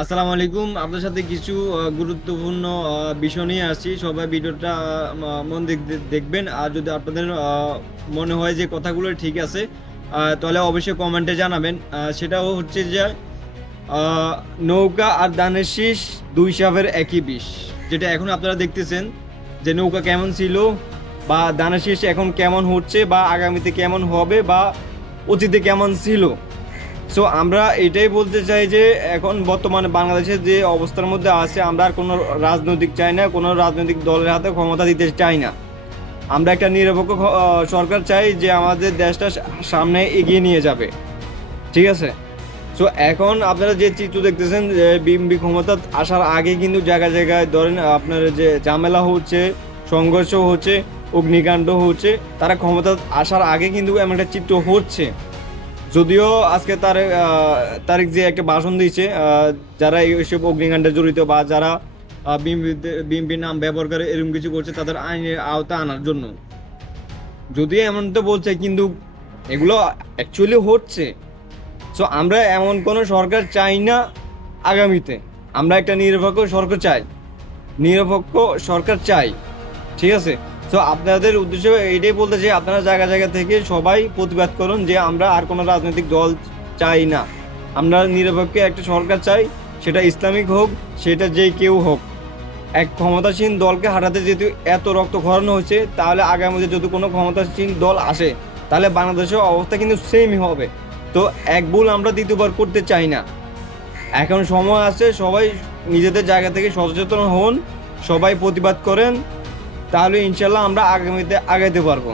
আসসালামু আলাইকুম। আপনার সাথে কিছু গুরুত্বপূর্ণ বিষয় নিয়ে আসছি। সবাই ভিডিওটা মন দেখবেন। আর যদি আপনাদের মনে হয় যে কথাগুলো ঠিক আছে তাহলে অবশ্যই কমেন্টে জানাবেন। সেটাও হচ্ছে যে নৌকা আর দানের শীষ দুই হিসাবের একই বিষ। যেটা এখন আপনারা দেখতেছেন যে নৌকা কেমন ছিল বা দানের শীষ এখন কেমন হচ্ছে বা আগামীতে কেমন হবে বা অতীতে কেমন ছিল। সো আমরা এটাই বলতে চাই যে এখন বর্তমানে বাংলাদেশের যে অবস্থার মধ্যে আছে, আমরা আর কোনো রাজনৈতিক চাই না, কোনো রাজনৈতিক দলের হাতে ক্ষমতা দিতে চাই না। আমরা একটা নিরপেক্ষ সরকার চাই যে আমাদের দেশটা সামনে এগিয়ে নিয়ে যাবে। ঠিক আছে? সো এখন আপনারা যে চিত্র দেখতেছেন, যে বিএমপি ক্ষমতা আসার আগে কিন্তু জায়গায় জায়গায় ধরেন আপনার যে ঝামেলা হচ্ছে, সংঘর্ষ হচ্ছে, অগ্নিকাণ্ড হচ্ছে, তারা ক্ষমতা আসার আগে কিন্তু এমন একটা চিত্র হচ্ছে। যদিও আজকে তার তারিখ যে একটা ভাষণ দিয়েছে যারা এইসব অগ্নিকাণ্ডে জড়িত বা যারা বিএমপির নাম ব্যবহার করে এরকম কিছু করছে, তাদের আইনের আওতা আনার জন্য। যদিও এমন তো বলছে, কিন্তু এগুলো অ্যাকচুয়ালি হচ্ছে। সো আমরা এমন কোনো সরকার চাই না আগামীতে। আমরা একটা নিরপেক্ষ সরকার চাই। নিরপেক্ষ সরকার চাই। ঠিক আছে? তো আপনাদের উদ্দেশ্যে এটাই বলতে চাই, আপনারা জায়গা জায়গা থেকে সবাই প্রতিবাদ করুন যে আমরা আর কোনো রাজনৈতিক দল চাই না। আমরা নিরপেক্ষ একটা সরকার চাই, সেটা ইসলামিক হোক, সেটা যে কেউ হোক। এক ক্ষমতাসীন দলকে হারাতে যেহেতু এত রক্ত খরানো হচ্ছে, তাহলে আগামীতে যদি কোনো ক্ষমতাসীন দল আসে, তাহলে বাংলাদেশের অবস্থা কিন্তু সেমই হবে। তো, এক ভুল আমরা দ্বিতীয়বার করতে চাই না। এখন সময় আছে, সবাই নিজেদের জায়গা থেকে সচেতন হন, সবাই প্রতিবাদ করেন। তাহলে ইনশাল্লাহ আমরা আগামীতে আগাইতে পারব।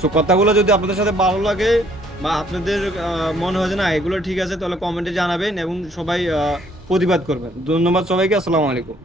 সো কথাগুলো যদি আপনাদের সাথে ভালো লাগে বা আপনাদের মনে হয় যে না, এগুলো ঠিক আছে, তাহলে কমেন্টে জানাবেন এবং সবাই প্রতিবাদ করবেন। ধন্যবাদ সবাইকে, আসসালামু আলাইকুম।